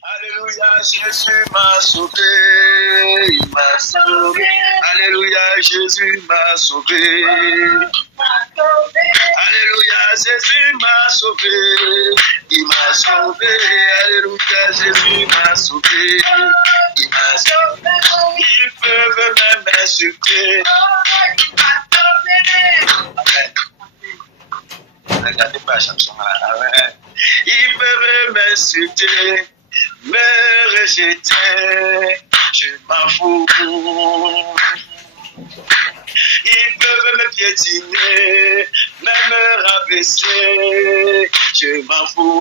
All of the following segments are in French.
Alléluia, Jésus m'a sauvé, il m'a sauvé. Alléluia, Jésus m'a sauvé. Alléluia, Jésus m'a sauvé, il m'a sauvé. Alléluia, Jésus m'a sauvé, il m'a sauvé. Ils peuvent même m'insulter. Regardez pas chanson. Ils peuvent m'insulter, me rejeter, je m'en fous. Ils peuvent me piétiner, même me rabaisser, je m'en fous.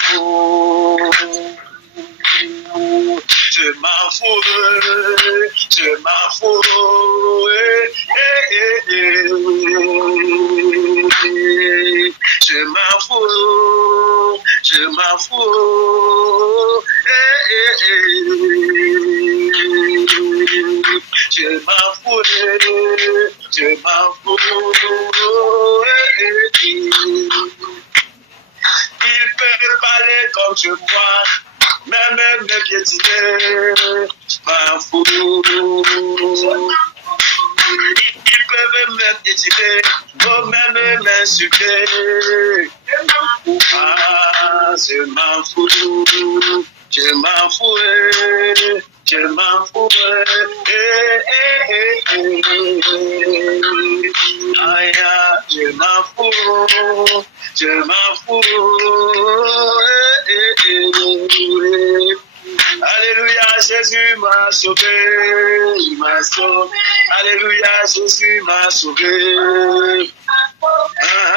Je m'en fous, je m'en fous. Je m'en fous, je m'en fous. Je m'en fous, je m'en fous. Ils peuvent parler comme je vois, même me piétiner, je m'en fous. Ils peuvent me piétiner, même m'insulter. Ah, je m'en fous, je m'en fous, je m'en fous. Aïe, je m'en fous, je m'en fous. Alléluia, Jésus m'a sauvé, il m'a sauvé. Alléluia, Jésus m'a sauvé.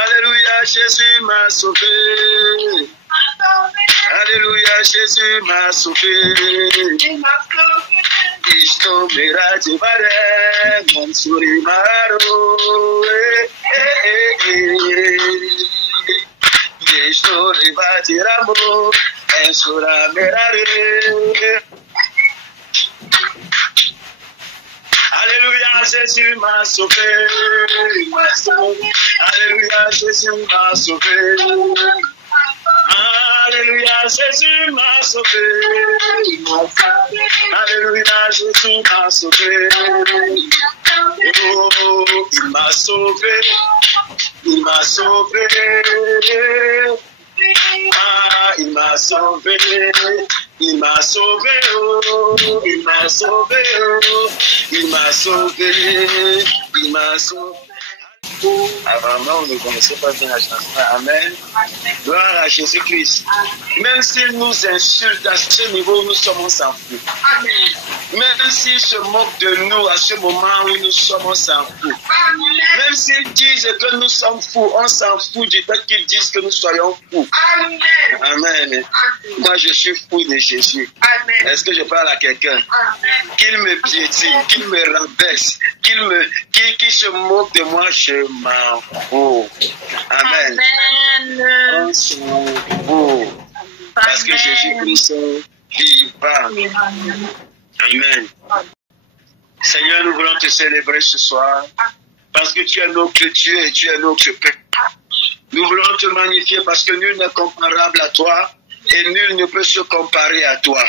Alléluia, Jésus m'a sauvé. Alléluia, Jésus m'a sauvé. Isto mirage bare, mansuri maro. Isto ribati ramo, ensura mirare. Alléluia, Jésus m'a sauvé, il m'a sauvé. Alléluia, Jésus m'a sauvé. Alléluia, Jésus m'a sauvé, il m'a sauvé. Alléluia, Jésus m'a sauvé. Oh, il m'a sauvé, il m'a sauvé. Ah, il m'a sauvé, il m'a sauvé, oh, il m'a sauvé, oh, il m'a sauvé, il m'a sauvé. Avant, on ne connaissait pas bien la chanson. Amen. Gloire à Jésus-Christ. Même s'il nous insulte à ce niveau, nous sommes, on s'en fout. Même s'il se moque de nous à ce moment où nous sommes, on s'en fout. Même s'ils disent que nous sommes fous, on s'en fout du fait qu'ils disent que nous soyons fous. Amen. Moi, je suis fou de Jésus. Est-ce que je parle à quelqu'un? Qu'il me piétine, qu'il me rabaisse, qu'il se moque de moi, je m'en fous. Amen. On s'en fout. Parce que Jésus-Christ est vivant. Amen. Seigneur, nous voulons te célébrer ce soir. Parce que tu es notre Dieu et tu es notre Père. Nous voulons te magnifier parce que nul n'est comparable à toi et nul ne peut se comparer à toi.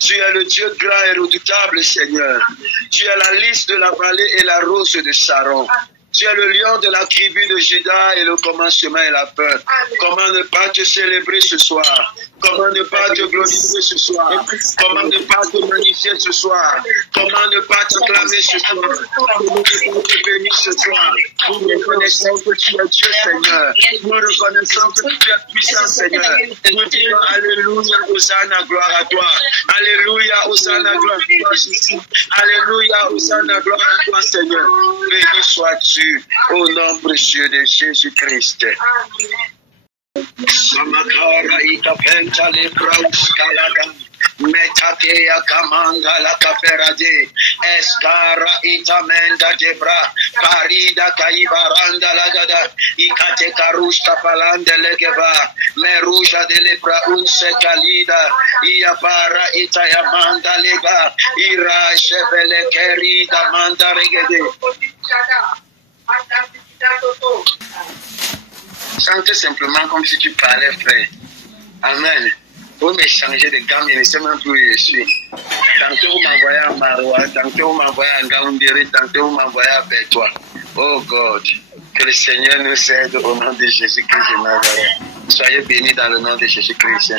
Tu es le Dieu grand et redoutable, Seigneur. Tu es la lys de la vallée et la rose de Sharon. Tu es le lion de la tribu de Juda et le commencement et la peur. Comment ne pas te célébrer ce soir? Comment ne pas te glorifier ce soir? Comment ne pas te magnifier ce soir? Comment ne pas t'acclamer ce soir? Comment ne pas te bénir ce soir? Nous reconnaissons que tu es Dieu, Seigneur. Nous reconnaissons que tu es puissant, Seigneur. Nous disons Alléluia, Hosanna, gloire à toi. Alléluia, Hosanna, gloire à toi, Jésus. Alléluia, Hosanna, gloire à toi, Seigneur. Béni sois-tu au nom précieux de Jésus-Christ. Samakara ikapenta le praus kalaga metatea kamanga la kaperade eskara itamenda debra parida kaibaranda lagada ikate karusta palande legeva meruja de lebra unse kalida iabara itayamanda lega ira shevele kerida manda regede. Chante simplement comme si tu parlais, frère. Amen. Vous m'échangez de gamme, je ne sais même plus où je suis. Tantôt vous m'envoyez à Maroua, tantôt vous m'envoyez à Gaoundéry, tantôt vous m'envoyez à Bétois. Oh God, que le Seigneur nous aide au nom de Jésus-Christ de Nazareth. Soyez bénis dans le nom de Jésus-Christ.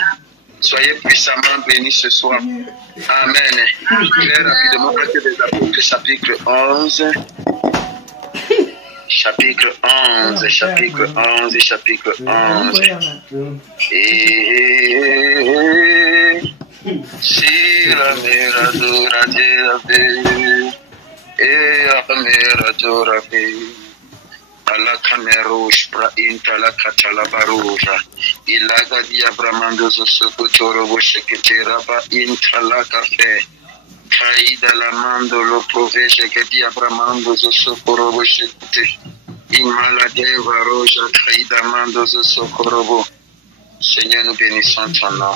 Soyez puissamment bénis ce soir. Amen. Très rapidement, Actes des Apôtres, chapitre 11. Chapitre 11, chapitre 11, chapitre 11. Si la mera dura et la mera dura alla camerouche pra inta la catala baruja ilaga di abramando sotoro voce che tirava inta la caffè caida la mando lo provece che di abramando sotoro voce in maladeva roja caida mando sotoro. Seigneur, nous bénissons ton nom.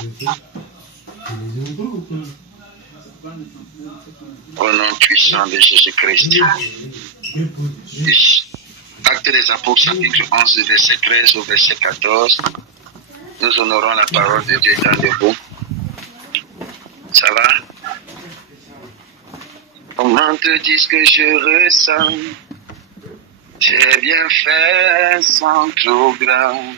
Au nom puissant de Jésus-Christ. Actes des Apôtres, chapitre 11, verset 13 au verset 14. Nous honorons la parole de Dieu dans debout. Ça va? Comment te dire ce que je ressens? J'ai bien fait sans trop grand.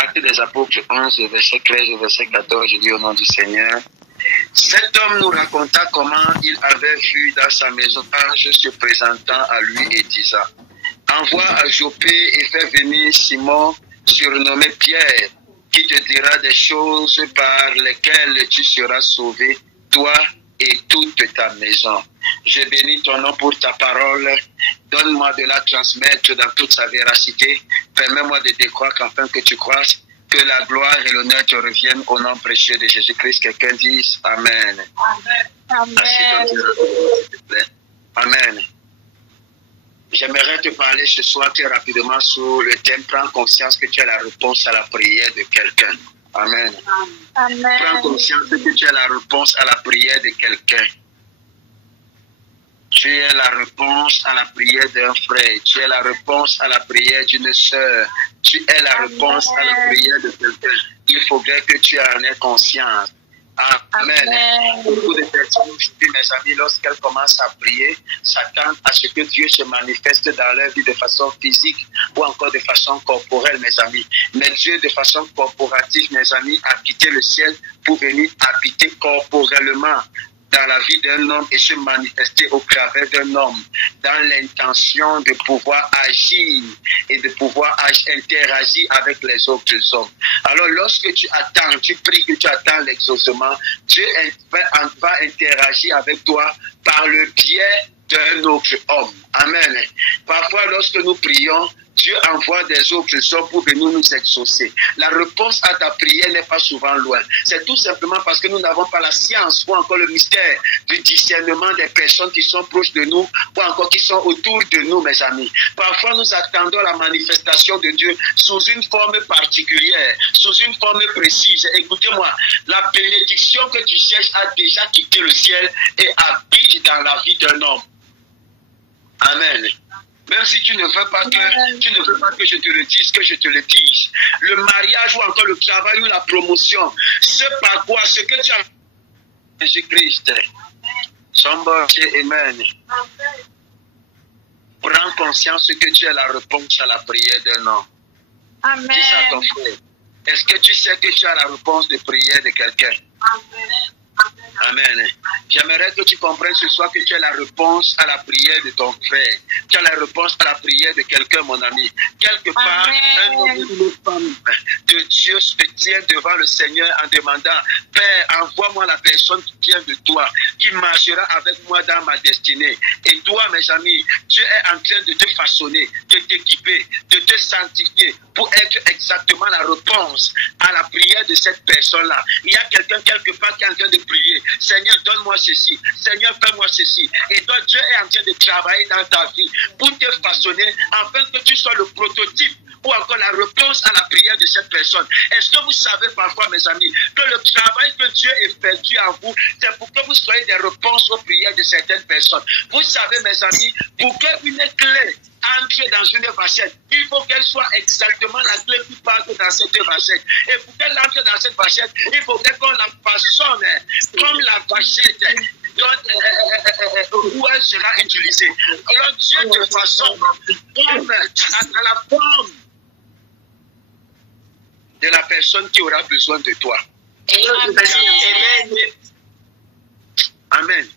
Actes des Apôtres 11, verset 13 au verset 14, je dis au nom du Seigneur. Cet homme nous raconta comment il avait vu dans sa maison ange se présentant à lui et disant: envoie à Jopé et fais venir Simon, surnommé Pierre, qui te dira des choses par lesquelles tu seras sauvé, toi et toute ta maison. Je bénis ton nom pour ta parole. Donne-moi de la transmettre dans toute sa véracité. Permets-moi de décroître afin que tu croisses. Que la gloire et l'honneur te reviennent au nom précieux de Jésus-Christ. Quelqu'un dise Amen. Amen. Amen. J'aimerais te parler ce soir très rapidement sur le thème. Prends conscience que tu as la réponse à la prière de quelqu'un. Amen. Amen. Prends conscience que tu as la réponse à la prière de quelqu'un. Tu es la réponse à la prière d'un frère. Tu es la réponse à la prière d'une sœur. Tu es la réponse à la prière de quelqu'un. Il faudrait que tu en aies conscience. Amen. Beaucoup de personnes aujourd'hui, mes amis, lorsqu'elles commencent à prier, s'attendent à ce que Dieu se manifeste dans leur vie de façon physique ou encore de façon corporelle, mes amis. Mais Dieu, de façon corporative, mes amis, a quitté le ciel pour venir habiter corporellement dans la vie d'un homme et se manifester au travers d'un homme, dans l'intention de pouvoir agir et de pouvoir interagir avec les autres hommes. Alors lorsque tu attends, tu pries que tu attends l'exaucement, Dieu va interagir avec toi par le biais d'un autre homme. Amen. Parfois lorsque nous prions, Dieu envoie des autres hommes pour venir nous exaucer. La réponse à ta prière n'est pas souvent loin. C'est tout simplement parce que nous n'avons pas la science ou encore le mystère du discernement des personnes qui sont proches de nous ou encore qui sont autour de nous, mes amis. Parfois, nous attendons la manifestation de Dieu sous une forme particulière, sous une forme précise. Écoutez-moi, la bénédiction que tu cherches a déjà quitté le ciel et habite dans la vie d'un homme. Amen. Même si tu ne veux pas que je te le dise, que je te le dise. Le mariage ou encore le travail ou la promotion, ce par quoi, ce que tu as Jésus-Christ. Somebody, amen. Prends conscience que tu as la réponse à la prière d'un homme. Amen. Dis ça à ton frère. Est-ce que tu sais que tu as la réponse de prière de quelqu'un? Amen. Amen. J'aimerais que tu comprennes ce soir que tu as la réponse à la prière de ton frère. Tu as la réponse à la prière de quelqu'un, mon ami. Quelque part, un homme ou une femme de Dieu se tient devant le Seigneur en demandant: Père, envoie-moi la personne qui vient de toi, qui marchera avec moi dans ma destinée. Et toi, mes amis, Dieu est en train de te façonner, de t'équiper, de te sanctifier pour être exactement la réponse à la prière de cette personne-là. Il y a quelqu'un quelque part qui est en train de prier: Seigneur, donne-moi ceci. Seigneur, fais-moi ceci. Et toi, Dieu est en train de travailler dans ta vie pour te façonner afin que tu sois le prototype ou encore la réponse à la prière de cette personne. Est-ce que vous savez parfois, mes amis, que le travail que Dieu effectue en vous, c'est pour que vous soyez des réponses aux prières de certaines personnes. Vous savez, mes amis, pour qu'une clé entre dans une vachette, il faut qu'elle soit exactement la clé qui parte dans cette vachette. Et pour qu'elle entre dans cette vachette, il faudrait qu'on la façonne comme la vachette où elle sera utilisée. Alors Dieu te façonne comme à la forme de la personne qui aura besoin de toi. Amen. Amen.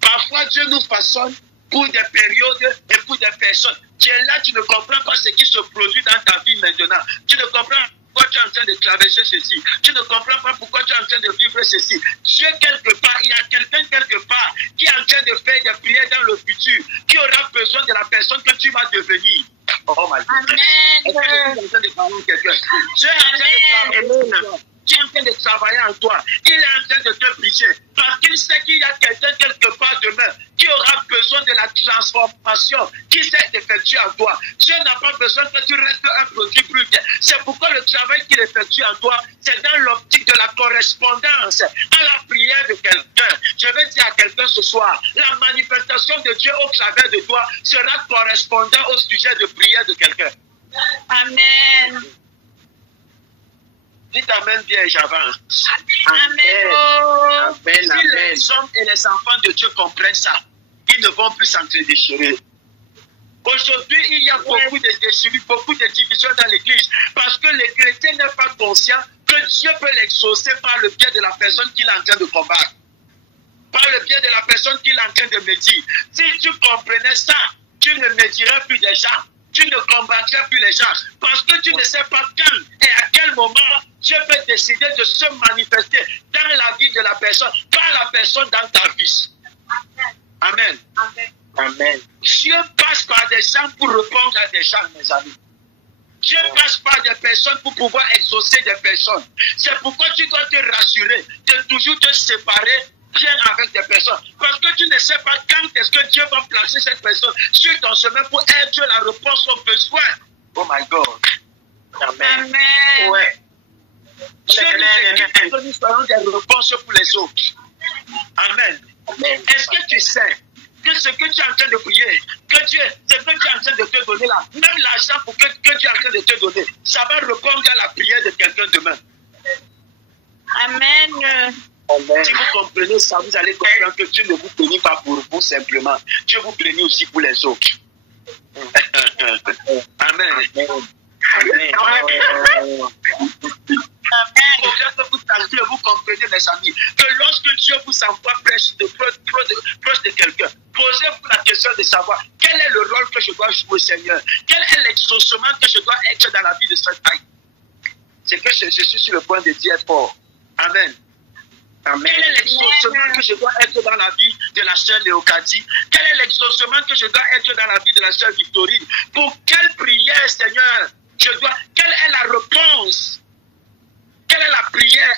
Parfois Dieu nous façonne pour des périodes et pour des personnes. Tu es là, tu ne comprends pas ce qui se produit dans ta vie maintenant. Tu ne comprends pas pourquoi tu es en train de traverser ceci. Tu ne comprends pas pourquoi tu es en train de vivre ceci. Dieu, quelque part, il y a quelqu'un quelque part qui est en train de faire des prières dans le futur, qui aura besoin de la personne que tu vas devenir. Oh my God. Amen. Est-ce que tu es en train de parler à quelqu'un? Dieu est en train de travailler. Qui est en train de travailler en toi. Il est en train de te briser. Parce qu'il sait qu'il y a quelqu'un quelque part demain qui aura besoin de la transformation qui s'est effectuée en toi. Dieu n'a pas besoin que tu restes un produit brut. C'est pourquoi le travail qu'il effectue en toi, c'est dans l'optique de la correspondance à la prière de quelqu'un. Je vais dire à quelqu'un ce soir, la manifestation de Dieu au travers de toi sera correspondant au sujet de prière de quelqu'un. Amen. Dites Amen bien, j'avance. Amen. Amen. Si les hommes et les enfants de Dieu comprennent ça, ils ne vont plus s'entre-déchirer. Aujourd'hui, il y a beaucoup de déchirures, beaucoup de divisions dans l'église, parce que les chrétiens n'est pas conscient que Dieu peut l'exaucer par le biais de la personne qu'il est en train de combattre. Par le biais de la personne qu'il est en train de médire. Si tu comprenais ça, tu ne médirais plus des gens. Tu ne combattrais plus les gens parce que tu ne sais pas quand et à quel moment Dieu peut décider de se manifester dans la vie de la personne, par la personne dans ta vie. Amen. Amen. Dieu passe par des gens pour répondre à des gens, mes amis. Dieu passe par des personnes pour pouvoir exaucer des personnes. C'est pourquoi tu dois te rassurer de toujours te séparer bien avec des personnes. Parce que tu ne sais pas quand est-ce que Dieu va placer cette personne sur ton chemin pour être la réponse aux besoins. Oh my God. Amen. Amen. Ouais. Dieu nous ferons des réponses pour les autres. Amen. Amen. Est-ce que tu sais que ce que tu es en train de prier, que Dieu, ce que tu es en train de te donner là, même l'argent pour que Dieu est en train de te donner, ça va répondre à la prière de quelqu'un demain. Amen. Amen. Si vous comprenez ça, vous allez comprendre que Dieu ne vous bénit pas pour vous simplement. Dieu vous bénit aussi pour les autres. Amen. Amen. Il faut que vous sachiez, vous comprenez, mes amis, que lorsque Dieu vous envoie proche de quelqu'un, posez-vous la question de savoir quel est le rôle que je dois jouer au Seigneur, quel est l'exaucement que je dois être dans la vie de cette taille. C'est que je suis sur le point de dire fort. Amen. Amen. Quel est l'exaucement que je dois être dans la vie de la sœur Léocadie? Quel est l'exaucement que je dois être dans la vie de la sœur Victorine? Pour quelle prière, Seigneur, je dois... Quelle est la réponse? Quelle est la prière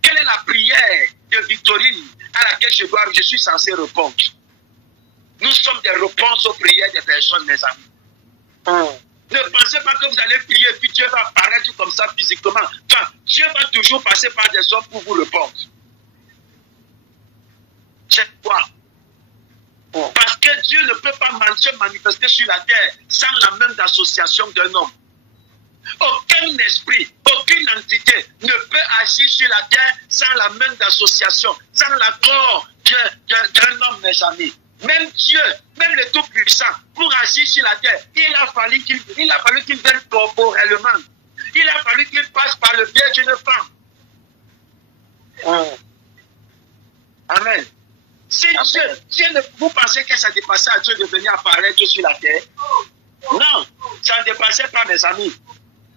quelle est la prière de Victorine à laquelle je suis censé répondre? Nous sommes des réponses aux prières des personnes, mes amis. Ne pensez pas que vous allez prier et puis Dieu va apparaître comme ça physiquement. Enfin, Dieu va toujours passer par des hommes pour vous répondre. C'est quoi? Parce que Dieu ne peut pas se manifester sur la terre sans la main d'association d'un homme. Aucun esprit, aucune entité ne peut agir sur la terre sans la main d'association, sans l'accord d'un homme, mes amis. Même Dieu, même le Tout-Puissant, pour agir sur la terre, il a fallu qu'il vienne corporellement. Il a fallu qu'il passe par le biais d'une femme. Amen. Si Dieu vous pensez que ça dépassait à Dieu de venir apparaître sur la terre? Non, ça ne dépassait pas, mes amis.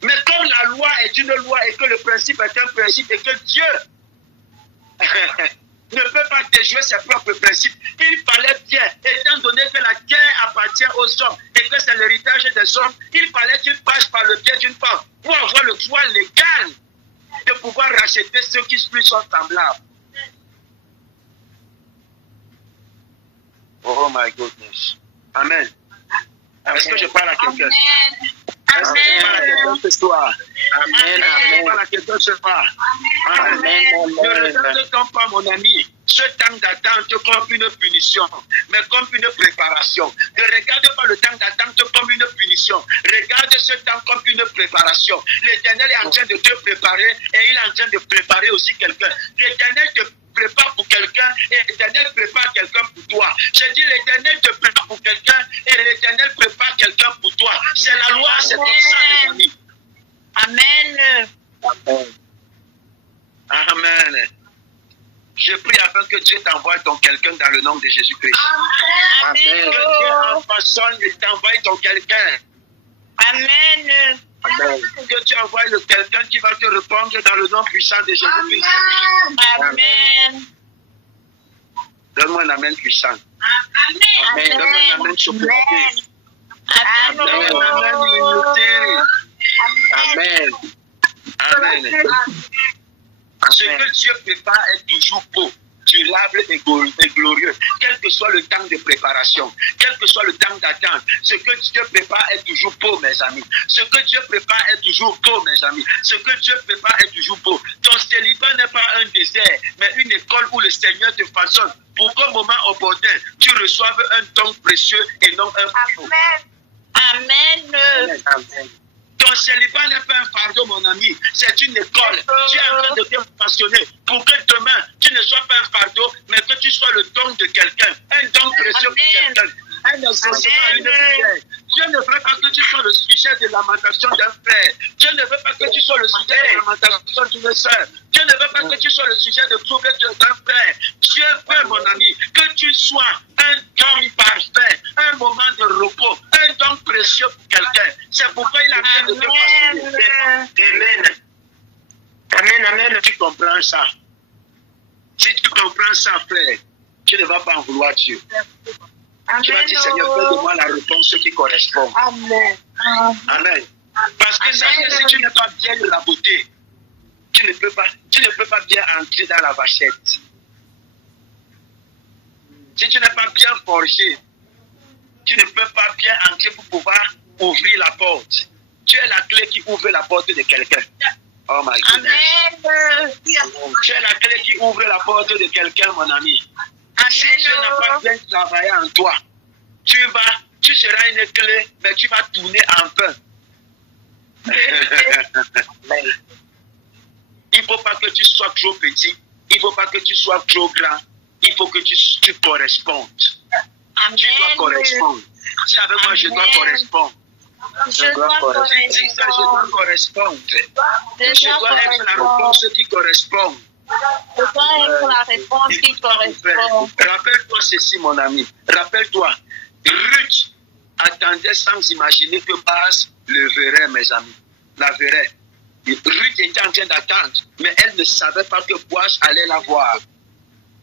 Mais comme la loi est une loi et que le principe est un principe et que Dieu ne peut pas déjouer ses propres principes, il fallait bien, étant donné que la terre appartient aux hommes et que c'est l'héritage des hommes, il fallait qu'il passe par le biais d'une femme pour avoir le droit légal de pouvoir racheter ceux qui lui sont semblables. Oh my goodness. Amen. Est-ce que je parle à quelqu'un? Est-ce que c'est pas la question ce soir? Amen. C'est pas la question ce soir. Amen. Ne regarde pas, mon ami, ce temps d'attente comme une punition, mais comme une préparation. Ne regarde pas le temps d'attente comme une punition. Regarde ce temps comme une préparation. L'Éternel est en train de te préparer et il est en train de préparer aussi quelqu'un. L'Éternel te prépare pour quelqu'un et l'Éternel prépare quelqu'un pour toi. Je dis l'Éternel te prépare pour quelqu'un et l'Éternel prépare quelqu'un pour toi. C'est la loi, c'est comme ça, mes amis. Amen. Amen. Amen. Je prie afin que Dieu t'envoie ton quelqu'un dans le nom de Jésus-Christ. Amen. Que Dieu en façonne et t'envoie ton quelqu'un. Amen. Amen. Que tu envoies le quelqu'un qui va te répondre dans le nom puissant de Jésus-Christ. Amen. Donne-moi un amen puissant. Amen. Donne-moi un amen chocolat. Amen. Donne-moi un amen illimité. Amen. Amen. Ce que Dieu prépare est toujours beau, durable et glorieux. Quel que soit le temps de préparation, quel que soit le temps d'attente, ce que Dieu prépare est toujours beau, mes amis. Ce que Dieu prépare est toujours beau, mes amis. Ce que Dieu prépare est toujours beau. Ton célibat n'est pas un désert, mais une école où le Seigneur te façonne pour qu'au moment opportun, tu reçoives un don précieux et non un fardeau. Amen. Amen. Ton célibat n'est pas un fardeau, mon ami. C'est une école. Tu es en train de te passionner pour que demain, tu ne sois pas un fardeau, mais que tu sois le don de quelqu'un. Un don précieux pour quelqu'un. Un exaucement à une prière. Dieu ne veut pas que tu sois le sujet de lamentation d'un frère. Dieu ne veut pas que tu sois le sujet de lamentation d'une sœur. Dieu ne veut pas que tu sois le sujet de trouble d'un frère. Dieu veut, mon ami, que tu sois un don parfait, un moment de repos, un don précieux pour quelqu'un. C'est pourquoi il a besoin de te passionner. Amen. Amen, amen. Tu comprends ça? Si tu comprends ça, frère, tu ne vas pas en vouloir Dieu. Tu vas dire, Seigneur, fais-moi la réponse qui correspond. Amen. Amen. Parce que ça, si tu n'es pas bien de la beauté, tu ne peux pas bien entrer dans la vachette. Si tu n'es pas bien forgé, tu ne peux pas bien entrer pour pouvoir ouvrir la porte. Tu es la clé qui ouvre la porte de quelqu'un. Oh my God. Amen. Tu es la clé qui ouvre la porte de quelqu'un, mon ami. Si Dieu n'a pas bien travaillé en toi, tu seras une clé, mais tu vas tourner en vain. Il ne faut pas que tu sois trop petit, il ne faut pas que tu sois trop grand, il faut que tu correspondes. Tu dois correspondre. Si avec moi, je dois correspondre. Je dois correspondre. Dis ça, je dois correspondre. Je dois être la réponse qui correspond. Je dois être la réponse qui correspond. Rappelle-toi ceci, mon ami. Rappelle-toi, Ruth attendait sans imaginer que Boaz le verrait, mes amis. La verrait. Ruth était en train d'attendre, mais elle ne savait pas que Boaz allait la voir.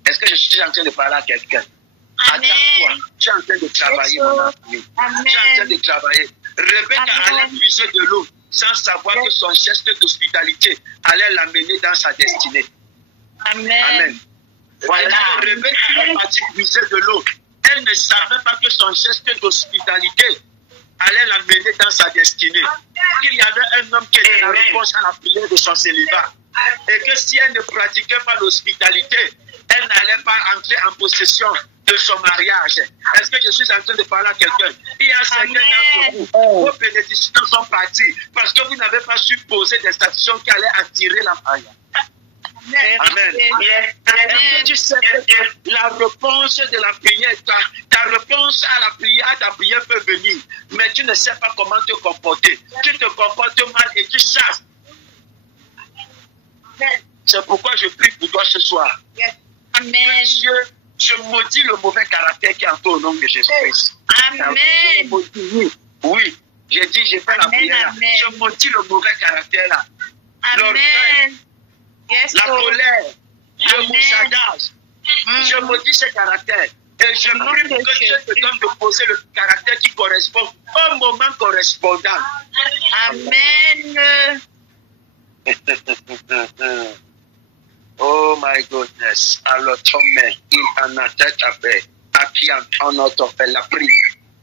Est-ce que je suis en train de parler à quelqu'un? Attends-toi. Tu es en train de travailler, mon ami. Tu es en train de travailler. Rebecca allait puiser de l'eau sans savoir que son geste d'hospitalité allait l'amener dans sa destinée. Amen. Voilà. Rebecca est partie puiser de l'eau. Elle ne savait pas que son geste d'hospitalité allait l'amener dans sa destinée. Il y avait un homme qui était la réponse à la prière de son célibat. Et que si elle ne pratiquait pas l'hospitalité, elle n'allait pas entrer en possession de son mariage. Est-ce que je suis en train de parler à quelqu'un? Il y a certains d'entre vous, vos bénédictions sont partis parce que vous n'avez pas su poser des actions qui allaient attirer la paille. Amen. Est-ce que tu sais que la réponse de la prière, ta réponse à la prière, à ta prière peut venir, mais tu ne sais pas comment te comporter. Tu te comportes mal et tu chasses. C'est pourquoi je prie pour toi ce soir. Amen. Dieu, je maudis le mauvais caractère qui entoure au nom de Jésus-Christ. Amen. Oui, j'ai dit, j'ai fait la prière là. Je maudis le mauvais caractère là. Amen. La colère, le mouchardage. Je maudis ce caractère. Et je prie pour que Dieu te donne de poser le caractère qui correspond au moment correspondant. Amen. Oh my goodness. Alors, Tomé, il en a tête à paix. À qui en notre fait la prie.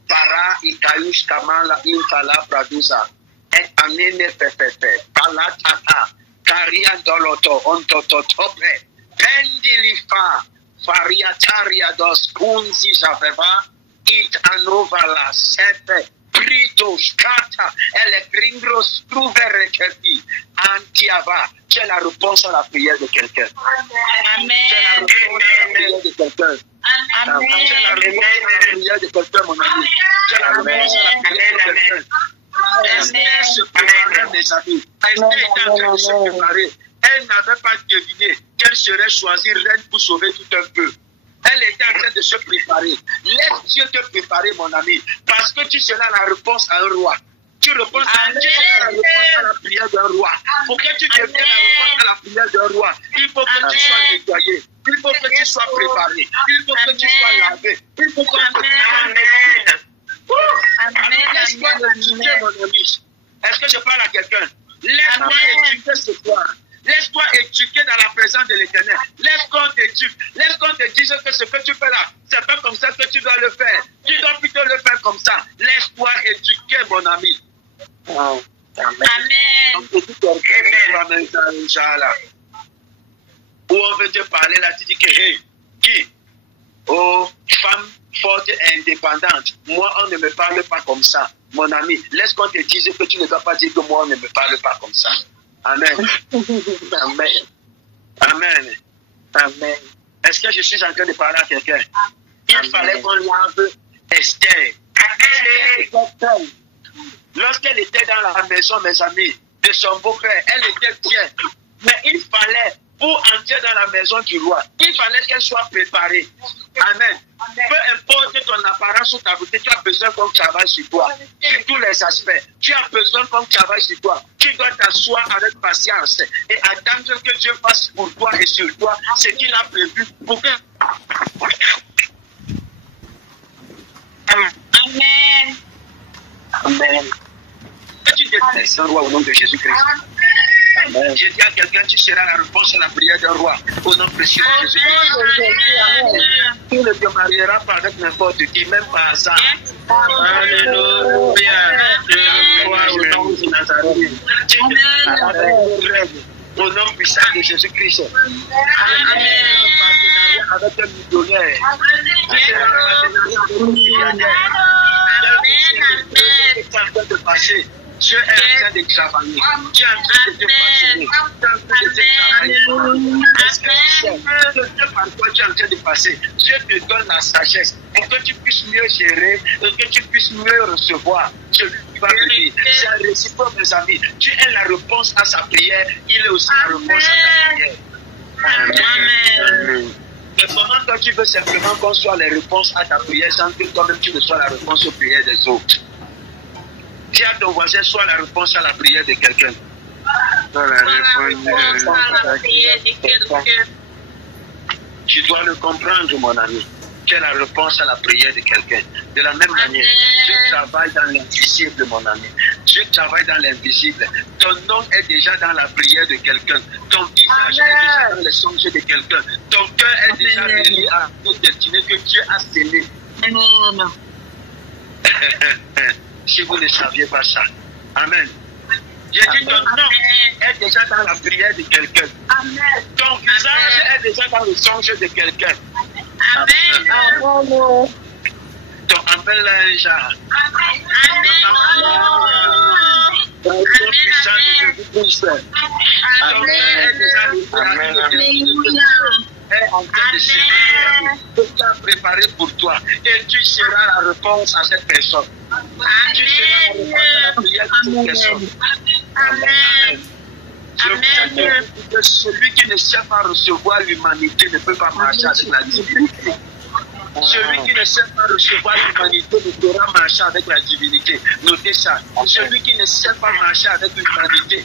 Para, Ikaïs, Kamala, Intala, Pradusa. et amene pepepe, palatata, kariandoloto, ontototope, pendilifa, fariatariados, punzi javeva, it anovala, sepe, pritos, kata, electringros, trouverekepi, antiava. C'est la réponse à la prière de quelqu'un. Amen. C'est la réponse à la prière de quelqu'un. Amen. C'est la réponse à la prière de quelqu'un, mon ami. C'est la réponse à la prière de quelqu'un. Esther se préparait, mes amis. Esther était en train de se préparer. Elle n'avait pas deviné qu'elle serait choisie reine pour sauver tout un peu. Elle était en train de se préparer. Laisse Dieu te préparer, mon ami, parce que tu seras la réponse à un roi. Tu réponds à la réponse à la prière d'un roi. Pour que tu deviennes la réponse à la prière d'un roi, il faut que tu sois nettoyé. Il faut que tu sois préparé. Il faut que tu sois lavé. Il faut que tu sois... Laisse-toi éduquer, mon ami. Est-ce que je parle à quelqu'un? Laisse-toi éduquer ce soir. Laisse-toi éduquer dans la présence de l'Éternel. Laisse qu'on t'éduque. Laisse qu'on te dise que ce que tu fais là, c'est pas comme ça que tu dois le faire. Tu dois plutôt le faire comme ça. Laisse-toi éduquer, mon ami. Amen. Amen. Où on veut te parler là, tu dis que hey, qui? Oh, femme forte et indépendante. Moi, on ne me parle pas comme ça. Mon ami, laisse qu'on te dise que tu ne dois pas dire que moi, on ne me parle pas comme ça. Amen. Amen. Amen. Amen. Est-ce que je suis en train de parler à quelqu'un? Il fallait qu'on lave Esther. Lorsqu'elle était dans la maison, mes amis, de son beau-frère, elle était bien. Mais il fallait, pour entrer dans la maison du roi, il fallait qu'elle soit préparée. Amen. Peu importe ton apparence ou ta beauté, tu as besoin qu'on travaille sur toi. Sur tous les aspects. Tu as besoin qu'on travaille sur toi. Tu dois t'asseoir avec patience et attendre que Dieu fasse pour toi et sur toi ce qu'il a prévu pour que... Amen. Amen. Que tu détestes un roi au nom de Jésus-Christ. Amen. Je dis à quelqu'un, tu seras la réponse à la prière d'un roi au nom précieux de Jésus-Christ. Tu ne te marieras pas avec n'importe qui, même par hasard. Alléluia. Au nom de Nazareth. Tu te marieras avec une règle au nom puissant de Jésus-Christ. Amen. Avec un millionnaire. Tu seras avec un millionnaire. Dieu est en train de travailler. Dieu est en train de te passionner. Dieu est en train de te travailler. Est-ce que tu sais que par quoi tu es en train de passer? Dieu te donne la sagesse pour que tu puisses mieux gérer et que tu puisses mieux recevoir celui qui va venir. C'est un réciproque, mes amis. Dieu est la réponse à sa prière. Il est aussi la réponse à ta prière. Amen. Mais comment toi tu veux simplement qu'on soit les réponses à ta prière sans que toi-même tu ne sois la réponse aux prières des autres? Dis à ton voisin, sois la réponse à la prière de quelqu'un. Tu dois le comprendre, mon ami. Tu es la réponse à la prière de quelqu'un. De la même manière, Dieu travaille dans l'invisible, mon ami. Dieu travaille dans l'invisible. Ton nom est déjà dans la prière de quelqu'un. Ton visage est déjà dans les songes de quelqu'un. Ton cœur est déjà relié à une destinée que Dieu a scellée. Si vous ne saviez pas ça. Amen. J'ai dit ton nom est déjà dans la prière de quelqu'un. Ton visage est déjà dans le songe de quelqu'un. Amen. Ton appel-là. Dans le nom puissant de Jésus-Christ. Ton cœur est déjà en train de se tout est préparé pour toi et tu seras la réponse à cette personne. Tu seras la réponse à la prière de cette personne. Amen. Amen. Celui qui ne sait pas recevoir l'humanité ne peut pas marcher avec la divinité. Celui qui ne sait pas recevoir l'humanité ne pourra marcher avec la divinité. Notez ça. Celui qui ne sait pas marcher avec l'humanité,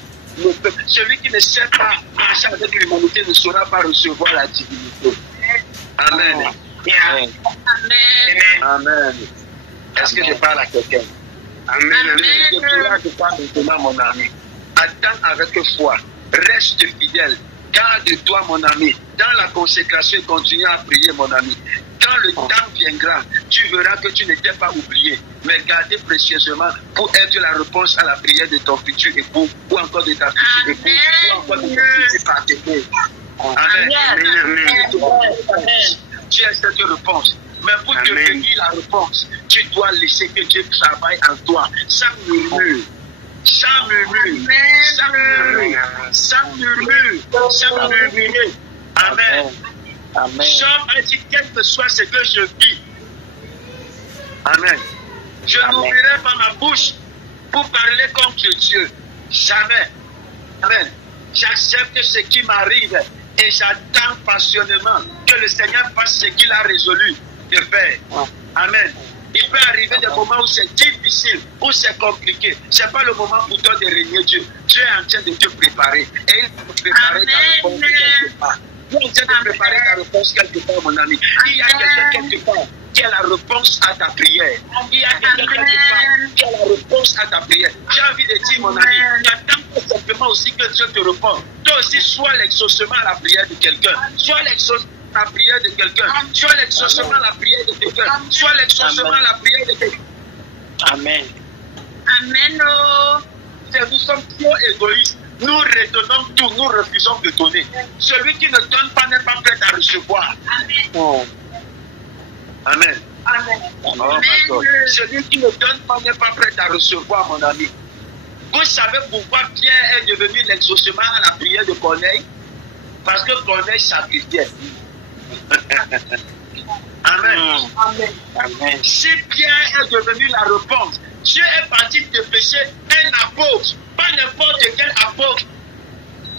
celui qui ne sait pas marcher avec l'humanité ne saura pas recevoir la divinité. Amen. Amen. Amen. Est-ce que je parle à quelqu'un? Amen. Je parle maintenant, mon ami. Attends avec foi. Reste fidèle. Garde-toi, mon ami. Dans la consécration, continue à prier, mon ami. Quand le temps viendra, tu verras que tu n'étais pas oublié, mais gardé précieusement pour être la réponse à la prière de ton futur époux, ou encore de ta future épouse, ou encore de ton futur partenaire. Amen. Tu as cette réponse. Mais pour devenir la réponse, tu dois laisser que Dieu travaille en toi, sans murmure. Sans murmure, sans murmure, sans murmure, sans murmurer. Amen. Amen. Job a dit, quel que soit ce que je vis. Amen. Je n'ouvrirai pas ma bouche pour parler contre Dieu. Jamais. Amen. J'accepte ce qui m'arrive et j'attends passionnément que le Seigneur fasse ce qu'il a résolu de faire. Amen. Il peut arriver des moments où c'est difficile, où c'est compliqué. Ce n'est pas le moment pour toi de régner Dieu. Dieu est en train de te préparer. Et il peut préparer ta réponse quelque part. Dieu est en train de préparer ta réponse quelque part, mon ami. Il y a quelqu'un quelque part qui a la réponse à ta prière. Il y a quelqu'un quelque part qui a la réponse à ta prière. J'ai envie de dire, mon ami, n'attends pas simplement aussi que Dieu te réponde. Toi aussi, sois l'exaucement à la prière de quelqu'un. Sois l'exaucement la prière de quelqu'un, soit l'exaucement la prière de quelqu'un, soit l'exaucement la prière de quelqu'un. Amen. Amen. Nous sommes trop égoïstes. Nous redonnons tout, nous refusons de donner. Celui qui ne donne pas n'est pas prêt à recevoir. Oh. Amen. Amen. Oh my God. Celui qui ne donne pas n'est pas prêt à recevoir, mon ami. Vous savez pourquoi Pierre est devenu l'exaucement à la prière de Corneille? Parce que Corneille sacrifiait. Amen. Amen. Si Pierre est devenu la réponse, Dieu est parti de pécher un apôtre, pas n'importe quel apôtre.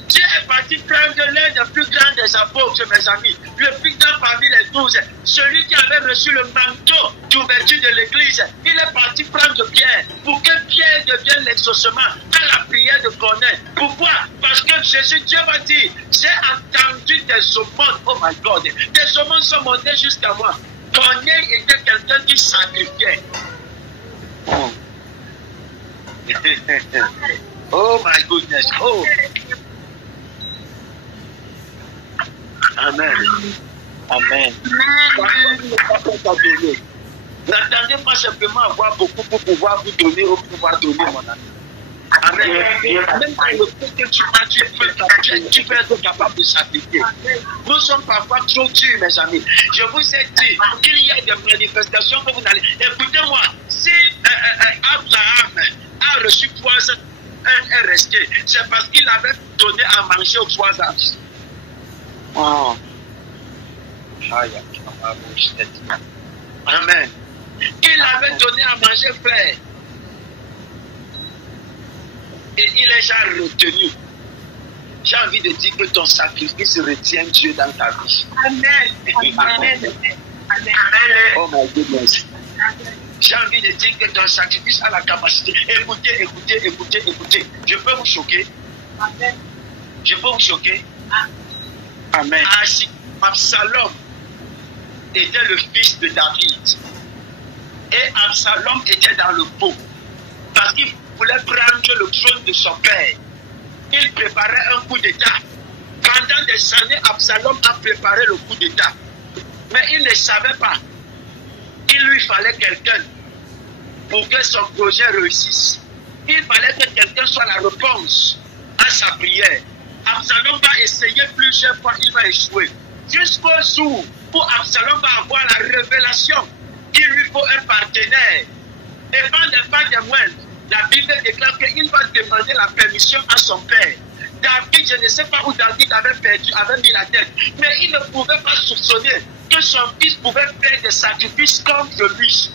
Dieu est parti prendre l'un des plus grands des apôtres, mes amis, le plus grand parmi les 12, celui qui avait reçu le manteau d'ouverture de l'église. Il est parti prendre Pierre pour que Pierre devienne l'exaucement à la prière de Corneille. Pourquoi? Parce que Jésus, Dieu va dire, j'ai entendu des aumônes, oh my God, des aumônes sont montés jusqu'à moi. Corneille était quelqu'un qui sacrifiait. Oh my goodness, oh. Amen. Amen. N'attendez pas simplement avoir beaucoup pour pouvoir vous donner ou pouvoir donner, mon ami. Amen. Même quand le peu que tu as, tu peux être capable de sacrifier. Nous sommes parfois trop durs, mes amis. Je vous ai dit qu'il y a des manifestations que vous n'allez. Écoutez-moi, si Abraham a reçu 3 ans, un est resté, c'est parce qu'il avait donné à manger aux 3 âges. Oh. Amen. Il avait donné à manger frère. Et il est déjà retenu. J'ai envie de dire que ton sacrifice retient Dieu dans ta vie. Amen. Amen. Oh my goodness. J'ai envie de dire que ton sacrifice a la capacité. Écoutez, écoutez, écoutez, écoutez. Je peux vous choquer. Je peux vous choquer. Amen. Absalom était le fils de David. Et Absalom était dans le pot. Parce qu'il voulait prendre le trône de son père. Il préparait un coup d'état. Pendant des années, Absalom a préparé le coup d'état. Mais il ne savait pas qu'il lui fallait quelqu'un pour que son projet réussisse. Il fallait que quelqu'un soit la réponse à sa prière. Absalom va essayer plusieurs fois, il va échouer. Jusqu'au jour où Absalom va avoir la révélation qu'il lui faut un partenaire. Et pas des moindres. La Bible déclare qu'il va demander la permission à son père. David, je ne sais pas où David avait mis la tête, mais il ne pouvait pas soupçonner que son fils pouvait faire des sacrifices contre lui.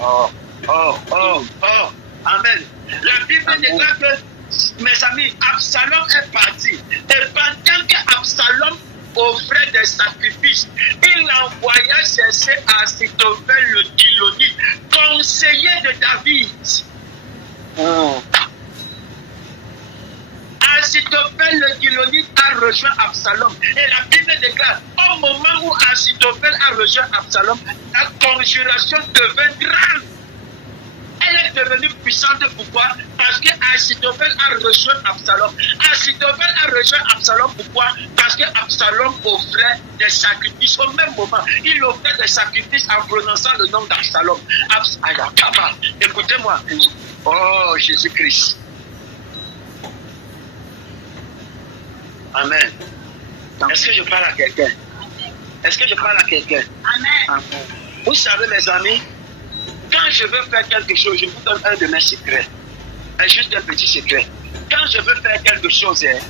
Oh, oh, oh, oh, amen. La Bible déclare que, mes amis, Absalom est parti. Et pendant qu'Absalom offrait des sacrifices, il envoya chercher Ahitophel le Gilonite, conseiller de David. Oh. Ahitophel le Gilonite a rejoint Absalom. Et la Bible déclare, au moment où Ahitophel a rejoint Absalom, la conjuration devint grande. Elle est devenue puissante. Pourquoi? Parce que Achitophel a rejoint Absalom. Achitophel a rejoint Absalom. Pourquoi? Parce que Absalom offrait des sacrifices. Au même moment, il offrait des sacrifices en prononçant le nom d'Absalom. Écoutez-moi. Oh, Jésus-Christ. Amen. Est-ce que je parle à quelqu'un? Est-ce que je parle à quelqu'un? Amen. Vous savez, mes amis, quand je veux faire quelque chose, je vous donne un de mes secrets. Juste un petit secret. Quand je veux faire quelque chose, et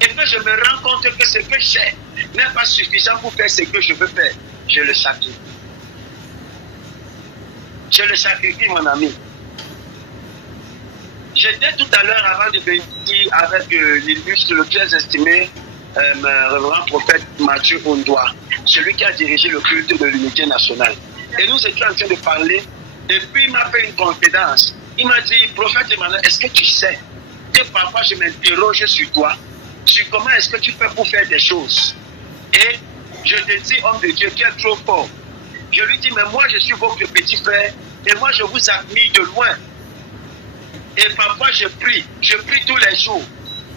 que je me rends compte que ce que j'ai n'est pas suffisant pour faire ce que je veux faire, je le sacrifie. Je le sacrifie, mon ami. J'étais tout à l'heure, avant de venir avec l'illustre, le très estimé, révérend prophète Mathieu Ondoa, celui qui a dirigé le culte de l'unité nationale. Et nous étions en train de parler, et puis il m'a fait une confidence. Il m'a dit, prophète Emmanuel, est-ce que tu sais que parfois je m'interroge sur toi, sur comment est-ce que tu fais pour faire des choses? Et je te dis, homme de Dieu, tu es trop fort. Je lui dis, mais moi je suis votre petit frère, et moi je vous admire de loin. Et parfois je prie tous les jours,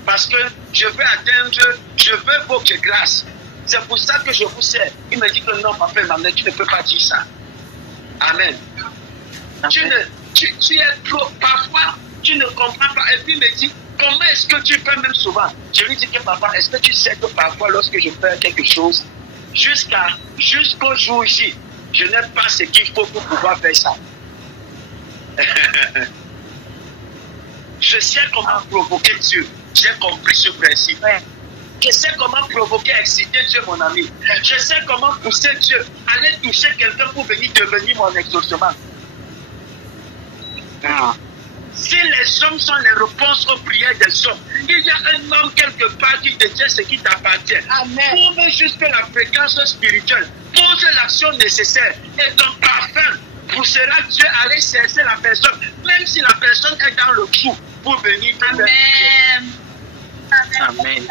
parce que je veux atteindre, je veux votre grâce. C'est pour ça que je vous sers. Il me dit que non, papa, maman, tu ne peux pas dire ça. Amen. Tu es trop, parfois, tu ne comprends pas. Et puis il me dit, comment est-ce que tu fais même souvent? Je lui dis que papa, est-ce que tu sais que parfois, lorsque je fais quelque chose, jusqu'au jour ici, je n'ai pas ce qu'il faut pour pouvoir faire ça. Je sais comment provoquer Dieu. J'ai compris ce principe. Je sais comment provoquer, exciter Dieu, mon ami. Je sais comment pousser Dieu. Aller toucher quelqu'un pour venir devenir mon exaucement. Si les hommes sont les réponses aux prières des hommes, il y a un homme quelque part qui te dit ce qui t'appartient. Prouve jusque la fréquence spirituelle. Pose l'action nécessaire. Et ton parfum poussera Dieu à aller chercher la personne, même si la personne est dans le trou, pour venir te faire du bien. Amen.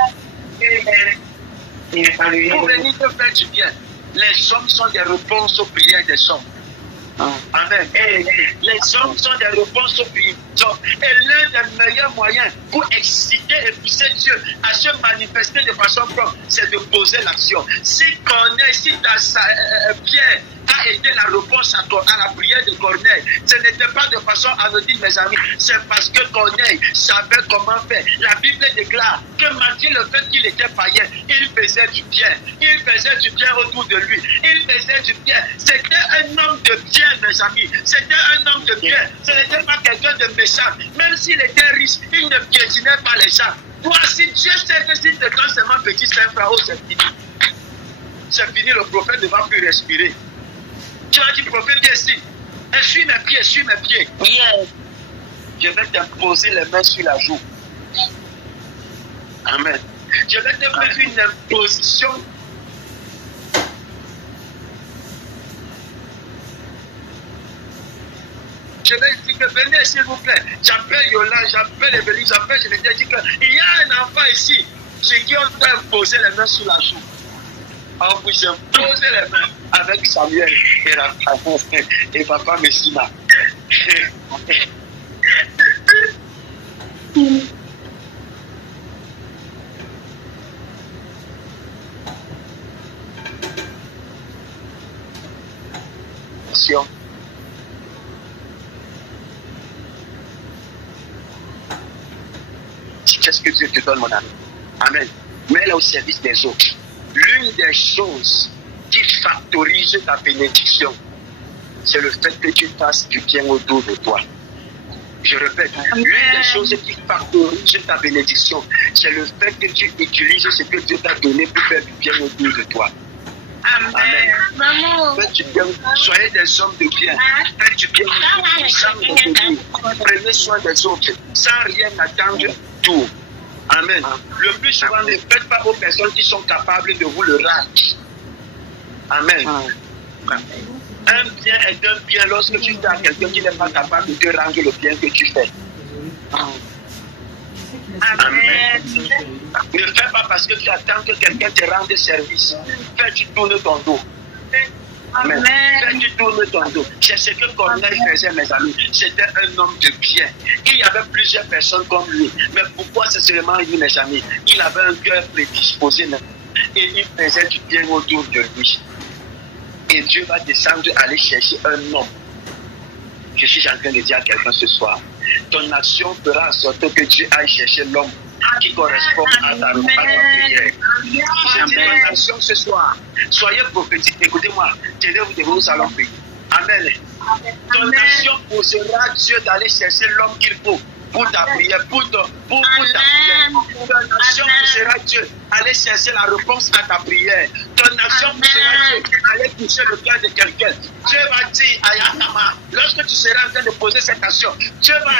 Pour venir te faire du bien. Les hommes sont des réponses aux prières des hommes. Amen. Et les hommes sont des réponses aux prières des hommes. Et l'un des meilleurs moyens pour exciter et pousser Dieu à se manifester de façon propre, c'est de poser l'action. Si Pierre a été la réponse à la prière de Corneille, ce n'était pas de façon anodine, mes amis, c'est parce que Corneille savait comment faire. La Bible déclare que malgré le fait qu'il était païen, il faisait du bien. Il faisait du bien autour de lui. Il faisait du bien. C'était un homme de bien, mes amis. C'était un homme de bien. Ce n'était pas quelqu'un de méchant. Même s'il était riche, il ne piétinait pas les gens. Toi, si Dieu sait que si tu te seulement petit Saint-Pharaon, c'est fini. C'est fini, le prophète ne va plus respirer. Tu as dit, prophète, viens ici. Essuie mes pieds, essuie mes pieds. Yes. Je vais t'imposer les mains sur la joue. Amen. Je vais te faire une imposition. Je vais dire que venez s'il vous plaît. J'appelle Yolande, j'appelle Evelyne, j'appelle, je vais dire qu'il y a un enfant ici. C'est qui on doit imposer les mains sur la joue. On vous impose les mains avec Samuel et Raphaël et papa Messina. Qu'est-ce que Dieu te donne, mon ami? Amen. Mets-la au service des autres. L'une des choses qui factorise ta bénédiction, c'est le fait que tu fasses du bien autour de toi. Je répète, l'une des choses qui factorise ta bénédiction, c'est le fait que tu utilises ce que Dieu t'a donné pour faire du bien autour de toi. Amen. Faites du bien. Soyez des hommes de bien. Faites du bien. Prenez soin des autres sans rien attendre tout. Amen. Le plus souvent, ne faites pas aux personnes qui sont capables de vous le rendre. Amen. Un bien est un bien lorsque tu fais à quelqu'un qui n'est pas capable de te rendre le bien que tu fais. Amen. Ne fais pas parce que tu attends que quelqu'un te rende service. Fais, tu tournes ton dos. Amen. Quand tu tournes ton dos, c'est ce que Corneille faisait, mes amis. C'était un homme de bien. Il y avait plusieurs personnes comme lui. Mais pourquoi c'est seulement lui, mes amis? Il avait un cœur prédisposé et il faisait du bien autour de lui. Et Dieu va descendre, aller chercher un homme. Je suis en train de dire à quelqu'un ce soir. Ton action fera en sorte que Dieu aille chercher l'homme qui correspond à ta prière. Je dis ton action ce soir. Soyez prophétique. Écoutez-moi. Vous devez au salon prier. Amen. Ton action poussera Dieu d'aller chercher l'homme qu'il faut pour ta prière, pour ta prière. Ton action poussera Dieu aller chercher la réponse à ta prière. Ton action poussera Dieu aller toucher le cœur de quelqu'un. Dieu va dire à Yatama, lorsque tu seras en train de poser cette action, Dieu va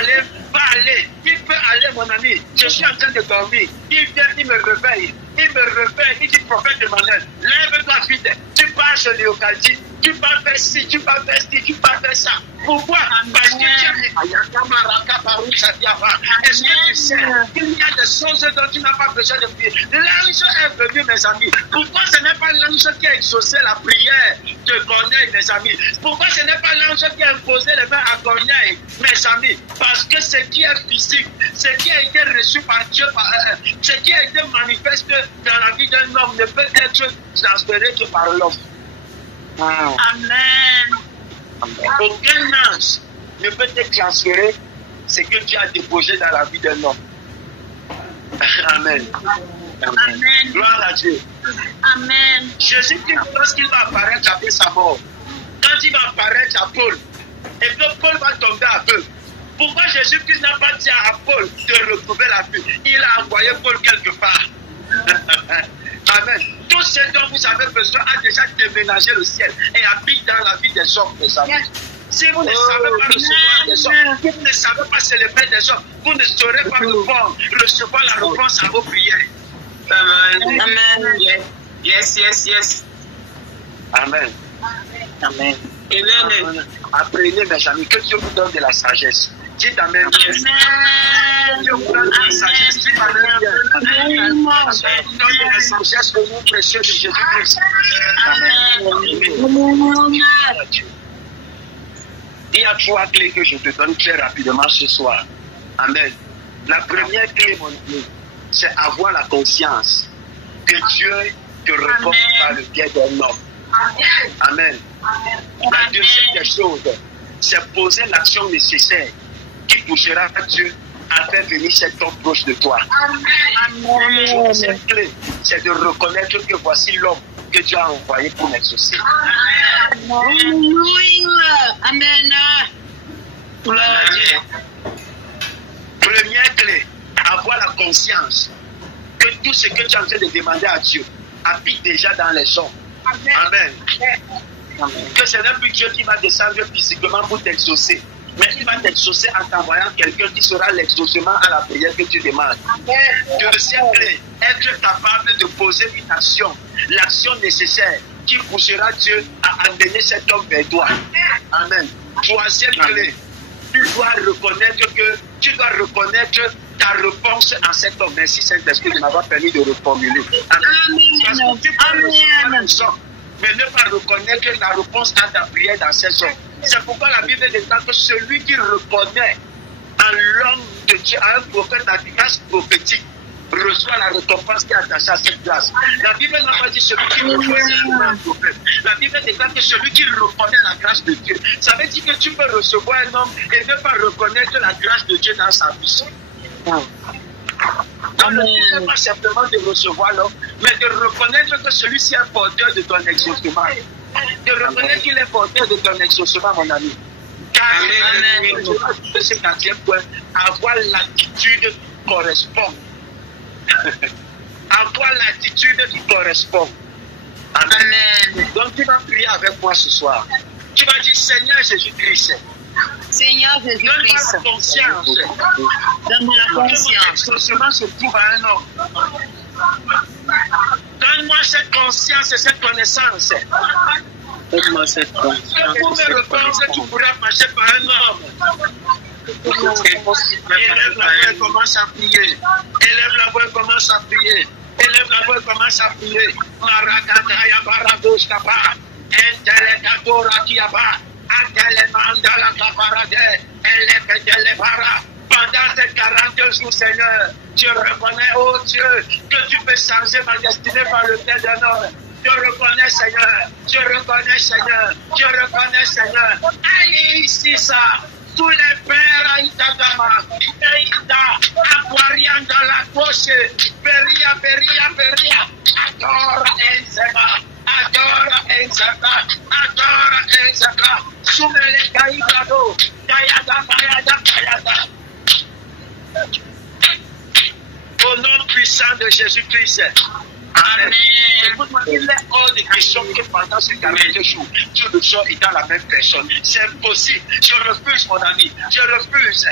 aller. Il peut aller, mon ami. Je suis en train de dormir. Il vient, il me réveille. Il dit, prophète de Manuel, lève-toi vite. Tu pars chez Léocaldie. Tu vas faire ci, tu vas faire ci, tu vas faire ça. Pourquoi? Parce que Dieu dit, est-ce que tu sais qu'il y a des choses dont tu n'as pas besoin de prier? L'ange est venu, mes amis. Pourquoi ce n'est pas l'ange qui a exaucé la prière de Corneille, mes amis? Pourquoi ce n'est pas l'ange qui a imposé les mains à Corneille, mes amis? Parce que ce qui est physique, ce qui a été reçu par Dieu, ce qui a été manifesté dans la vie d'un homme ne peut être transféré que par l'homme. Amen. Aucun ange ne peut te transférer ce que Dieu a déposé dans la vie d'un homme. Amen. Amen. Gloire à Dieu. Amen. Jésus-Christ, lorsqu'il va apparaître après sa mort, quand il va apparaître à Paul, et que Paul va tomber à peu, pourquoi Jésus-Christ n'a pas dit à Paul de retrouver la vue? Il a envoyé Paul quelque part. Amen. Tout ce dont vous avez besoin a déjà déménagé le ciel et habite dans la vie des hommes, mes amis. Si vous ne savez pas recevoir des hommes, vous ne savez pas célébrer des hommes, vous ne saurez pas recevoir la réponse à vos prières. Amen. Amen. Yes. Amen. Amen. Amen. Apprenez, mes amis, que Dieu vous donne de la sagesse. Dites Amen. Dieu vous donne de la sagesse. Dites Amen. Parce que vous donne de la sagesse au nom précieux de Jésus-Christ. Amen. Il y a 3 clés que je te donne très rapidement ce soir. Amen. La première clé, mon Dieu, c'est avoir la conscience que Dieu te répond par le biais d'un homme. Amen. La deuxième des choses, c'est poser l'action nécessaire qui poussera Dieu à faire venir cet homme proche de toi. La troisième clé, c'est de reconnaître que voici l'homme que Dieu a envoyé pour m'exaucer. Amen. Première clé, avoir la conscience que tout ce que tu es en train de demander à Dieu habite déjà dans les hommes. Amen. Que ce n'est plus Dieu qui va descendre physiquement pour t'exaucer, mais il va t'exaucer en t'envoyant quelqu'un qui sera l'exaucement à la prière que tu demandes. Deuxième clé, être capable de poser une action, l'action nécessaire qui poussera Dieu à amener cet homme vers toi. Amen. Troisième clé, tu dois reconnaître ta réponse à cet homme. Merci Saint-Esprit de m'avoir permis de reformuler. Amen. Parce que tu peux recevoir les hommes, mais ne pas reconnaître la réponse à ta prière dans ces hommes. C'est pourquoi la Bible déclare que celui qui reconnaît en l'homme de Dieu, à un prophète à grâce prophétique, reçoit la récompense qui est attachée à cette grâce. La Bible n'a pas dit celui qui reconnaît un prophète. La Bible déclare que celui qui reconnaît la grâce de Dieu. Ça veut dire que tu peux recevoir un homme et ne pas reconnaître la grâce de Dieu dans sa vie. Donc, ne pas simplement de recevoir l'homme, mais de reconnaître que celui-ci est porteur de ton exaucement. De reconnaître qu'il est porteur de ton exaucement, mon ami. Car ce quatrième point, avoir l'attitude qui correspond. Avoir l'attitude qui correspond. Amen. Donc tu vas prier avec moi ce soir. Tu vas dire Seigneur Jésus-Christ. Seigneur Jésus-Christ, donne-moi la conscience. donne-moi la conscience. L'exaucement se trouve à un homme. Donne-moi cette conscience et cette connaissance. Donne-moi cette conscience. Pour me répondre, tu pourras passer par un homme. Élève la voix et commence à prier. Élève la voix et commence à prier. Élève la voix et commence à prier. Pendant ces 40 jours, Seigneur, je reconnais, oh Dieu, que tu peux changer ma destinée par le biais d'un homme. Je reconnais, Seigneur, je reconnais, Seigneur, je reconnais, Seigneur. Allez ici, ça. Tous les pères Aïtagama, Aquarian dans la gauche, Beria, adore Enzaba, Soumele Gaïbrado, Gayada. Au nom puissant de Jésus-Christ. Amen. Écoute-moi, il est hors de question que pendant ces 40 jours, Dieu le sort est dans la même personne. C'est impossible. Je refuse, mon ami. Je refuse.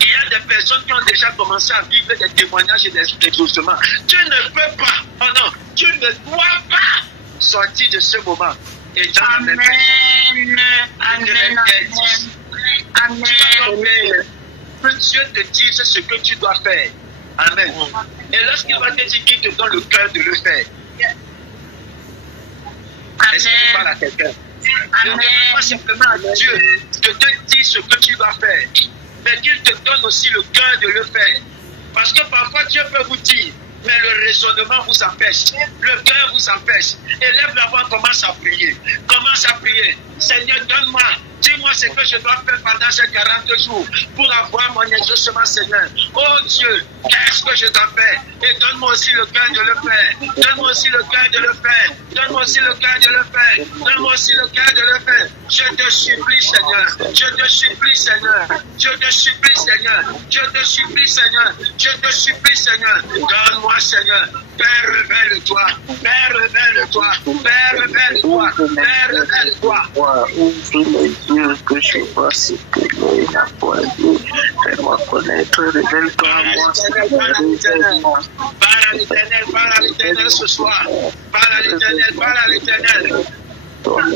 Il y a des personnes qui ont déjà commencé à vivre des témoignages et des exaucements. Tu ne peux pas, oh non, tu ne dois pas sortir de ce moment et dans la même personne. Amen. Que Dieu te dise ce que tu dois faire. Amen. Et lorsqu'il va te dire qu'il te donne le cœur de le faire. Est-ce que tu parles à quelqu'un? Ne demande pas simplement à Dieu de te dire ce que tu dois faire, mais qu'il te donne aussi le cœur de le faire. Parce que parfois Dieu peut vous dire, mais le raisonnement vous empêche, le cœur vous empêche. Élève la voix, commence à prier. Commence à prier. Seigneur, donne-moi. Dis-moi ce que je dois faire pendant ces 40 jours pour avoir mon exaucement, Seigneur. Oh Dieu, qu'est-ce que je dois faire? Et donne-moi aussi le cœur de le faire. Donne-moi aussi le cœur de le faire. Donne-moi aussi le cœur de le faire. Donne-moi aussi le cœur de le faire. Je te supplie, Seigneur. Je te supplie, Seigneur. Je te supplie, Seigneur. Je te supplie, Seigneur. Je te supplie, Seigneur. Donne-moi, Seigneur. Père, révèle-toi. Père, révèle-toi. Père, révèle-toi. Père, révèle-toi. Ouvre les yeux que je vois ce que l'œil n'a point vu. Fais-moi connaître, révèle-toi à moi. Parle à l'Éternel, parle à l'Éternel ce soir. Parle à l'Éternel, parle à l'Éternel. Au nom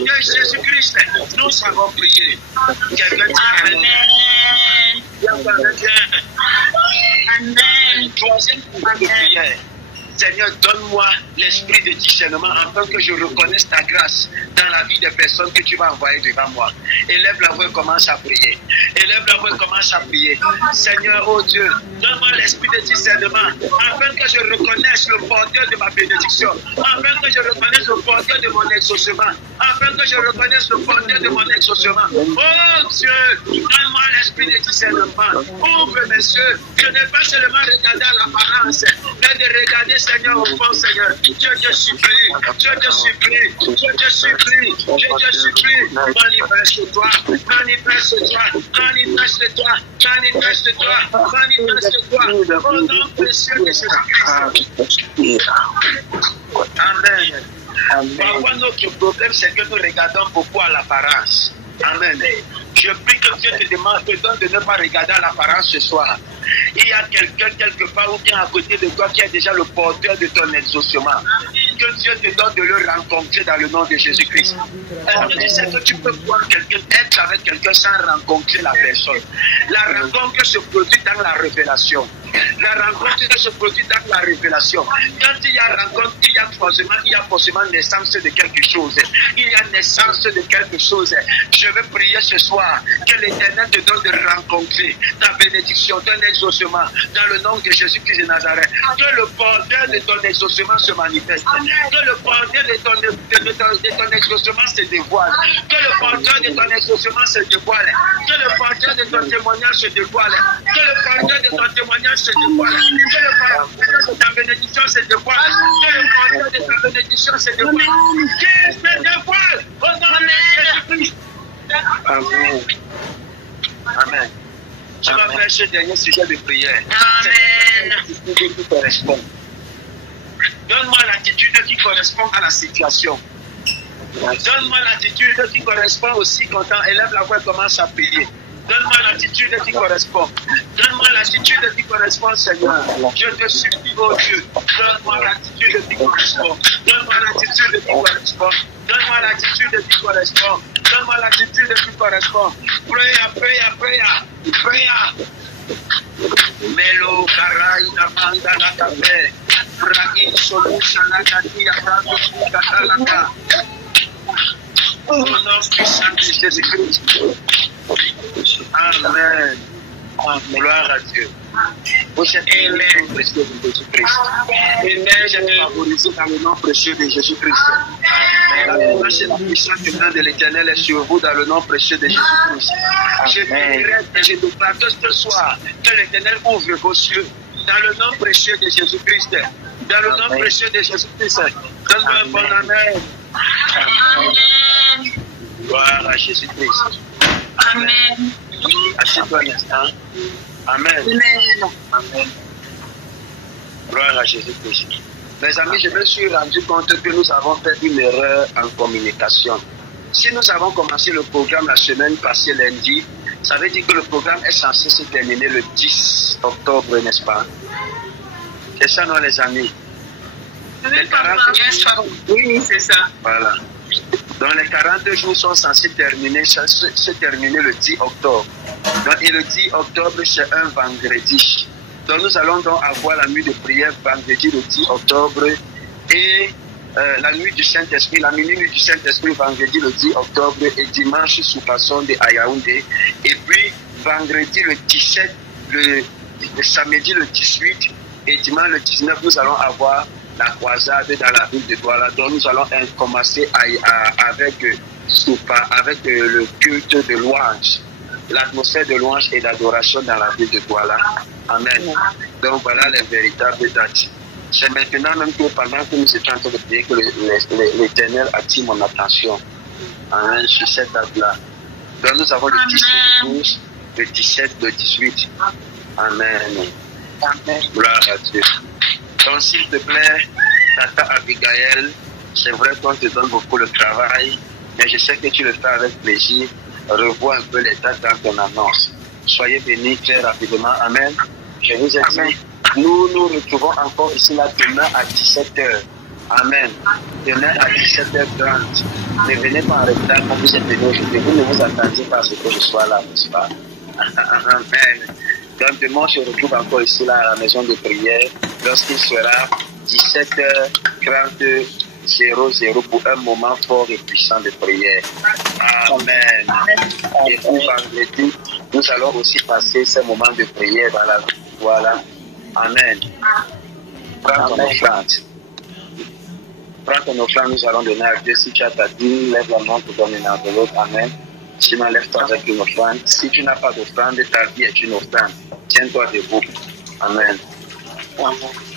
de Jésus-Christ, nous savons prier. Quelqu'un dit Amen. Troisième prière. Seigneur, donne-moi l'esprit de discernement afin que je reconnaisse ta grâce dans la vie des personnes que tu vas envoyer devant moi. Élève la voix et commence à prier. Élève la voix et commence à prier. Seigneur, oh Dieu, donne-moi l'esprit de discernement afin que je reconnaisse le porteur de ma bénédiction, afin que je reconnaisse le porteur de mon exaucement, afin que je reconnaisse le porteur de mon exaucement. Oh Dieu, donne-moi l'esprit de discernement. Ouvre mes yeux. Je n'ai pas seulement regardé à l'apparence, mais de regarder, Seigneur, au fond, Seigneur. Je te supplie, je te supplie, je te supplie, je te supplie. Manifeste-toi, manifeste-toi, manifeste-toi, manifeste-toi, manifeste-toi. Au nom précieux de Jésus-Christ. Amen. Parfois, notre problème, c'est que nous regardons beaucoup à l'apparence. Amen. Je prie que Dieu te demande, te donne de ne pas regarder à l'apparence ce soir. Il y a quelqu'un quelque part ou bien à côté de toi qui est déjà le porteur de ton exaucement. Que Dieu te donne de le rencontrer dans le nom de Jésus-Christ. Tu sais que tu peux voir quelqu'un, être avec quelqu'un sans rencontrer la personne. La rencontre se produit dans la révélation. La rencontre se produit dans la révélation. Quand il y a rencontre, il y a forcément naissance de quelque chose. Il y a naissance de quelque chose. Je vais prier ce soir que l'Éternel te donne de rencontrer ta bénédiction, ton exaucement, dans le nom de Jésus-Christ de Nazareth. Que le porteur de ton exaucement se manifeste. Que le porteur de ton exaucement se dévoile. Que le porteur de ton exaucement se dévoile. Que le porteur de ton témoignage se dévoile. Que le porteur de ton témoignage se dévoile. Que le porteur de ta bénédiction se dévoile. Que le porteur de ta bénédiction se dévoile. Qu'il se dévoile au nom de Jésus-Christ. Amen. Amen. Je vais faire ce dernier sujet de prière. Amen. Donne-moi l'attitude qui correspond à la situation. Donne-moi l'attitude qui correspond aussi quand on élève la voix et commence à prier. Donne-moi l'attitude qui correspond. Donne-moi l'attitude qui correspond, Seigneur. Je te supplie, oh Dieu. Donne-moi l'attitude qui correspond. Donne-moi l'attitude qui correspond. Donne-moi l'attitude qui correspond. Donne-moi l'attitude qui correspond. Prayer. Melo karai namanda la kabe. Prain solution la katia prando katalaka. Au nom puissant de Jésus-Christ. Amen. Gloire à Dieu. Vous êtes aimés dans le précieux de Jésus-Christ. Amen. Je vais favoriser dans le nom précieux de Jésus-Christ. La grâce et la puissance du nom de l'Éternel est sur vous dans le nom précieux de Jésus-Christ. Je dirais que je déclare ce soir que l'Éternel ouvre vos yeux dans le nom précieux de Jésus-Christ. Dans le nom précieux de Jésus-Christ. Donne-moi un bon amen. Amen. Gloire à Jésus-Christ. Amen. Assieds-toi un instant. Amen. Amen. Gloire à Jésus-Christ. Mes amis, je me suis rendu compte que nous avons fait une erreur en communication. Si nous avons commencé le programme la semaine passée lundi, ça veut dire que le programme est censé se terminer le 10 octobre, n'est-ce pas? C'est ça, non, les amis? Les 40... Oui, c'est ça. Voilà. Donc les 40 jours sont censés se terminer le 10 octobre. Donc, et le 10 octobre, c'est un vendredi. Donc nous allons donc avoir la nuit de prière vendredi le 10 octobre et la nuit du Saint-Esprit, la minuit du Saint-Esprit vendredi le 10 octobre et dimanche sous façon de Yaoundé. Et puis vendredi le 17, le samedi le 18 et dimanche le 19, nous allons avoir la croisade dans la ville de Douala. Donc nous allons commencer avec le culte de louange, l'atmosphère de louange et d'adoration dans la ville de Douala. Amen. Donc voilà les véritables dates. C'est maintenant même que pendant que nous étions en train de prier que l'Éternel attire mon attention. Amen. Sur cette date-là. Donc nous avons le 18, le 12, le 17, le 18. Amen. Amen. Gloire à Dieu. Donc s'il te plaît, Tata Abigail, c'est vrai qu'on te donne beaucoup de travail, mais je sais que tu le fais avec plaisir. Revois un peu les dates dans ton annonce. Soyez bénis très rapidement. Amen. Je vous ai dit, nous nous retrouvons encore ici là demain à 17h. Amen. Demain à 17h30. Ne venez pas en retard comme vous êtes venus aujourd'hui. Vous ne vous attendiez pas à ce que je sois là, n'est-ce pas? Amen. Donc demain, je retrouve encore ici là à la maison de prière lorsqu'il sera 17h30 00 pour un moment fort et puissant de prière. Amen. Et pour vendredi, nous allons aussi passer ce moment de prière dans la vie. Voilà. Amen. Prends ton offrande. Prends ton offrande, nous allons donner à Dieu. Si tu as ta dîme, lève la main pour donner une enveloppe. Amen. Sinon, lève-toi avec une offrande. Si tu n'as pas d'offrande, ta vie est une offrande. Tiens-toi debout. Amen.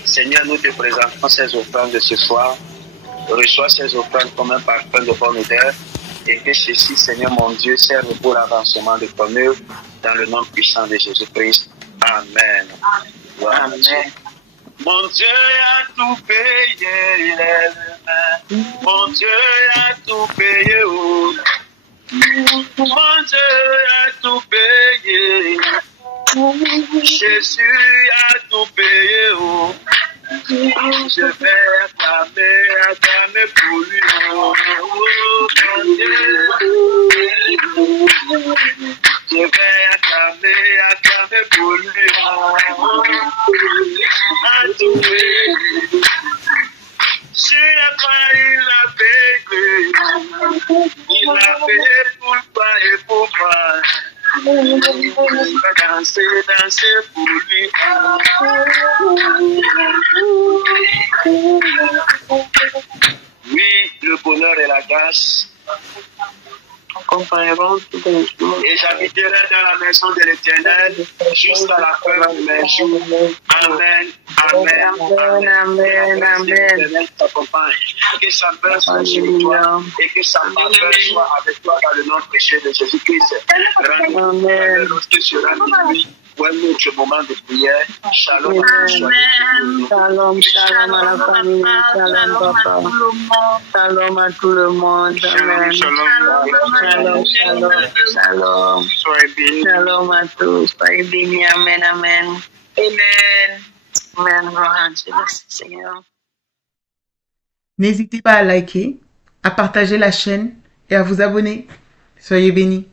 Seigneur, nous te présentons ces offrandes de ce soir. Reçois ces offrandes comme un parfum de bonne odeur et que ceci, Seigneur mon Dieu, serve pour l'avancement de ton œuvre dans le nom puissant de Jésus-Christ. Amen. Amen. Mon Dieu a tout payé, mon Dieu a tout payé, oh. Mon Dieu a tout payé, Jésus a tout payé, oh. Je vais acclamer pour lui, oh, mon Dieu. Je vais acclamer pour lui, oh, a tout payé. Sur la croix, il a payé. Il a payé pour toi et pour moi. Il va danser pour lui. Oui, le bonheur et la grâce accompagneront tous les jours. Et j'habiterai dans la maison de l'Éternel jusqu'à la fin de mes jours. Amen. Amen. Amen. Amen. Amen. T'accompagne. Que sa paix soit sur toi et que sa faveur soit avec toi dans le nom précieux de Jésus-Christ. Amen. Lorsque sera minuit, pour un autre moment de prière. Shalom. Shalom. Shalom à la famille. Shalom papa. Shalom à tout le monde. Amen. Shalom. Shalom. Soyez bénis. Shalom à tous. Soyez bénis. Amen. Amen. Amen. Amen. Gloire à Dieu, Seigneur. N'hésitez pas à liker, à partager la chaîne et à vous abonner. Soyez bénis.